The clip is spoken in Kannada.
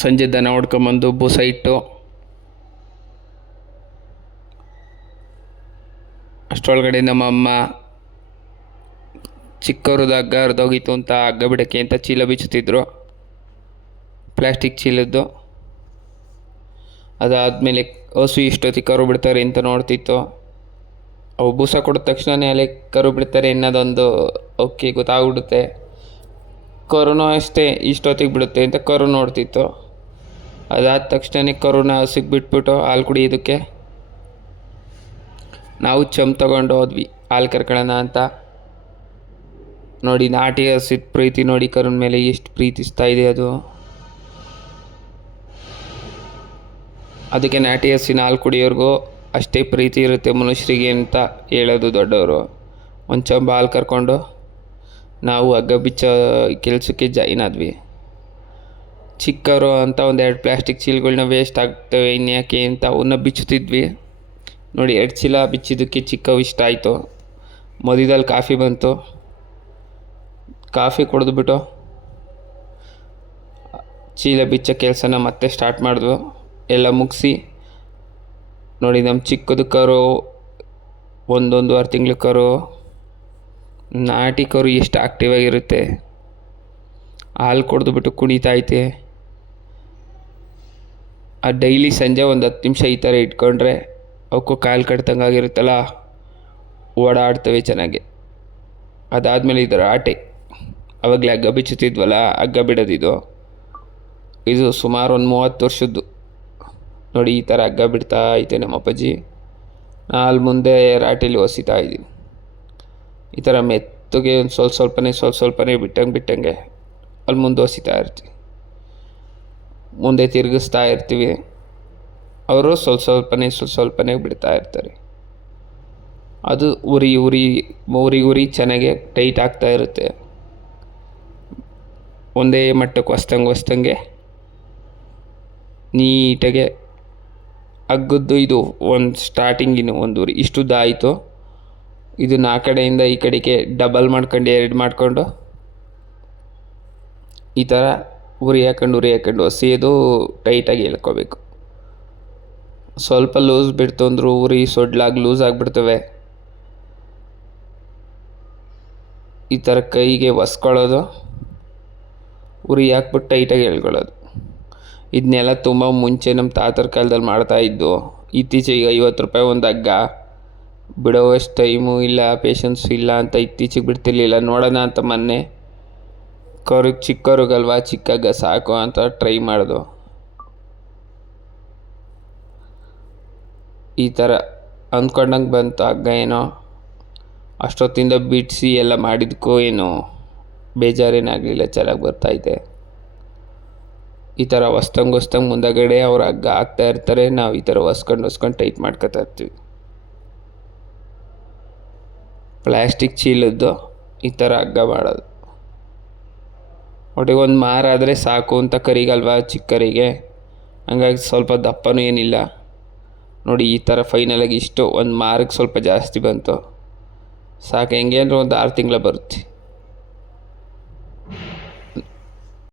ಸಂಜೆ ದನ ಹೊಡ್ಕೊಂಬಂದು ಬೂಸ ಇಟ್ಟು ಅಷ್ಟರೊಳಗಡೆ ನಮ್ಮಮ್ಮ ಚಿಕ್ಕವ್ರದ್ದು ಹಗ್ಗ ಹರಿದೋಗಿತ್ತು ಅಂತ ಹಗ್ಗ ಬಿಡೋಕ್ಕೆ ಅಂತ ಚೀಲ ಬಿಚ್ಚುತ್ತಿದ್ರು, ಪ್ಲ್ಯಾಸ್ಟಿಕ್ ಚೀಲದ್ದು. ಅದಾದಮೇಲೆ ಹಸು ಇಷ್ಟೊತ್ತಿಗೆ ಕರು ಬಿಡ್ತಾರೆ ಅಂತ ನೋಡ್ತಿತ್ತು. ಅವು ಬೂಸ ಕೊಡಿದ ತಕ್ಷಣವೇ ಅಲ್ಲಿ ಕರು ಬಿಡ್ತಾರೆ ಅನ್ನೋದೊಂದು ಅವಕ್ಕೆ ಗೊತ್ತಾಗ್ಬಿಡುತ್ತೆ. ಕರುನೂ ಅಷ್ಟೇ ಇಷ್ಟೊತ್ತಿಗೆ ಬಿಡುತ್ತೆ ಅಂತ ಕರು ನೋಡ್ತಿತ್ತು. ಅದಾದ ತಕ್ಷಣ ಕರುನ ಹಸಿಗೆ ಬಿಟ್ಬಿಟ್ಟು ಹಾಲು ಕುಡಿಯೋದಕ್ಕೆ ನಾವು ತಗೊಂಡು ಹೋದ್ವಿ ಹಾಲು ಕರ್ಕೊಳ್ಳೋಣ ಅಂತ. ನೋಡಿ ನಾಟಿ ಹಸಿದ ಪ್ರೀತಿ ನೋಡಿ, ಕರುನ ಮೇಲೆ ಎಷ್ಟು ಪ್ರೀತಿಸ್ತಾ ಇದೆ ಅದು. ಅದಕ್ಕೆ ನಾಟಿ ಹಸಿನ ಹಾಲು ಕುಡಿಯೋರ್ಗೂ ಅಷ್ಟೇ ಪ್ರೀತಿ ಇರುತ್ತೆ ಮನುಷ್ಯರಿಗೆ ಅಂತ ಹೇಳೋದು ದೊಡ್ಡವರು. ಒಂದು ಚಂಬ ಹಾಲು ಕರ್ಕೊಂಡು ನಾವು ಹಗ್ಗ ಬಿಚ್ಚ ಕೆಲಸಕ್ಕೆ ಜಾಯಿನ್ ಆದ್ವಿ. ಚಿಕ್ಕವರು ಅಂತ ಒಂದೆರಡು ಪ್ಲ್ಯಾಸ್ಟಿಕ್ ಚೀಲಗಳನ್ನ ವೇಸ್ಟ್ ಆಗ್ತವೆ ಇನ್ಯಾಕೆ ಅಂತ ಅವನ್ನ ಬಿಚ್ಚುತ್ತಿದ್ವಿ. ನೋಡಿ 2 ಚೀಲ ಬಿಚ್ಚಿದ್ದಕ್ಕೆ ಚಿಕ್ಕವು ಇಷ್ಟ ಆಯಿತು. ಮಧ್ಯದಲ್ಲಿ ಕಾಫಿ ಬಂತು. ಕಾಫಿ ಕುಡಿದ್ಬಿಟ್ಟು ಚೀಲ ಬಿಚ್ಚೋ ಕೆಲಸನ ಮತ್ತೆ ಸ್ಟಾರ್ಟ್ ಮಾಡಿದ್ವು. ಎಲ್ಲ ಮುಗಿಸಿ ನೋಡಿ ನಮ್ಮ ಚಿಕ್ಕದು ಕರು, 1-1.5 ತಿಂಗಳ ಕರು, ನಾಟಿ ಕರು ಎಷ್ಟು ಆಕ್ಟಿವ್ ಆಗಿರುತ್ತೆ. ಹಾಲು ಕುಡಿದ್ಬಿಟ್ಟು ಕುಣಿತೈತೆ. ಡೈಲಿ ಸಂಜೆ ಒಂದು 10 ನಿಮಿಷ ಈ ಥರ ಇಟ್ಕೊಂಡ್ರೆ ಅವಕ್ಕೂ ಕಾಲು ಕಟ್ದಂಗಾಗಿರುತ್ತಲ್ಲ, ಓಡಾಡ್ತವೆ ಚೆನ್ನಾಗಿ. ಅದಾದಮೇಲೆ ಇದರ ಆಟೆ ಅವಾಗಲೇ ಹಗ್ಗ ಬಿಚ್ಚುತ್ತಿದ್ವಲ್ಲ, ಹಗ್ಗ ಬಿಡೋದಿದು. ಇದು ಸುಮಾರು ಒಂದು 30 ವರ್ಷದ್ದು. ನೋಡಿ ಈ ಥರ ಹಗ್ಗ ಬಿಡ್ತಾ ಐತೆ ನಮ್ಮ ಅಪ್ಪಾಜಿ. ಅಲ್ಲಿ ಮುಂದೆ ರಾಟೆಲಿ ಹೊಸಿತಾ ಇದ್ದೀವಿ. ಈ ಥರ ಮೆತ್ತಗೆ ಒಂದು ಸ್ವಲ್ಪನೇ ಬಿಟ್ಟಂಗೆ ಅಲ್ಲಿ ಮುಂದೆ ಹೊಸಿತಾ ಇರ್ತೀವಿ. ಮುಂದೆ ತಿರುಗಿಸ್ತಾ ಇರ್ತೀವಿ, ಅವರು ಸ್ವಲ್ಪನೇ ಬಿಡ್ತಾ ಇರ್ತಾರೆ. ಅದು ಉರಿ ಚೆನ್ನಾಗೆ ಟೈಟ್ ಆಗ್ತಾ ಇರುತ್ತೆ. ಒಂದೇ ಮಟ್ಟಕ್ಕೆ ಹೊಸ್ದಂಗೆ ನೀಟಾಗೆ ಹಗ್ಗದ್ದು ಇದು ಒಂದು ಸ್ಟಾರ್ಟಿಂಗಿನ ಒಂದು ಉರಿ ಇಷ್ಟುದ್ದ ಆಯಿತು. ಇದನ್ನು ಆ ಕಡೆಯಿಂದ ಈ ಕಡೆಗೆ ಡಬಲ್ ಮಾಡ್ಕೊಂಡು 2 ಮಾಡಿಕೊಂಡು ಈ ಥರ ಉರಿ ಹಾಕೊಂಡು ಹೊಸೆಯೋದು ಟೈಟಾಗಿ ಎಳ್ಕೋಬೇಕು. ಸ್ವಲ್ಪ ಲೂಸ್ ಬಿಡ್ತು ಅಂದರೂ ಉರಿ ಸೊಡ್ಲಾಗಿ ಲೂಸ್ ಆಗಿಬಿಡ್ತವೆ. ಈ ಥರ ಕೈಗೆ ಒಸ್ಕೊಳ್ಳೋದು, ಉರಿ ಹಾಕ್ಬಿಟ್ಟು ಟೈಟಾಗಿ ಎಳ್ಕೊಳ್ಳೋದು. ಇದನ್ನೆಲ್ಲ ತುಂಬ ಮುಂಚೆ ನಮ್ಮ ತಾತರ ಕಾಲದಲ್ಲಿ ಮಾಡ್ತಾಯಿದ್ದು. ಇತ್ತೀಚೆಗೆ 50 ರೂಪಾಯಿ ಒಂದು ಹಗ್ಗ, ಬಿಡೋವಷ್ಟು ಟೈಮು ಇಲ್ಲ, ಪೇಷನ್ಸು ಇಲ್ಲ ಅಂತ ಇತ್ತೀಚೆಗೆ ಬಿಡ್ತಿರ್ಲಿಲ್ಲ. ನೋಡೋಣ ಅಂತ ಮೊನ್ನೆ ಚಿಕ್ಕವ್ರಿಗಲ್ವಾ ಚಿಕ್ಕ ಹಗ್ಗ ಸಾಕು ಅಂತ ಟ್ರೈ ಮಾಡೋದು. ಈ ಥರ ಅಂದ್ಕೊಂಡಂಗೆ ಬಂತು ಹಗ್ಗ. ಏನೋ ಅಷ್ಟೊತ್ತಿಂದ ಬಿಡಿಸಿ ಎಲ್ಲ ಮಾಡಿದ್ದಕ್ಕೂ ಏನೋ ಬೇಜಾರೇನಾಗಲಿಲ್ಲ, ಚೆನ್ನಾಗಿ ಬರ್ತಾಯಿದೆ. ಈ ಥರ ಹೊಸ್ದಂಗೆ ಮುಂದಗಡೆ ಅವ್ರು ಹಗ್ಗ ಹಾಕ್ತಾ ಇರ್ತಾರೆ, ನಾವು ಈ ಥರ ಹೊಸ್ಕೊಂಡು ಟೈಟ್ ಮಾಡ್ಕೊತಾ ಇರ್ತೀವಿ. ಪ್ಲ್ಯಾಸ್ಟಿಕ್ ಚೀಲದ್ದು ಈ ಥರ ಹಗ್ಗ ಮಾಡೋದು. ಒಟ್ಟಿಗೆ ಒಂದು ಮಾರಾದರೆ ಸಾಕು ಅಂತ ಕರಿಗಲ್ವಾ ಚಿಕ್ಕರಿಗೆ, ಹಂಗಾಗಿ ಸ್ವಲ್ಪ ದಪ್ಪನೂ ಏನಿಲ್ಲ. ನೋಡಿ ಈ ಥರ ಫೈನಲಾಗಿ ಇಷ್ಟು ಒಂದು ಮಾರಿಗೆ ಸ್ವಲ್ಪ ಜಾಸ್ತಿ ಬಂತು ಸಾಕು. ಹೆಂಗೆ ಅಂದರೆ ಒಂದು 6 ತಿಂಗಳ ಬರುತ್ತೆ.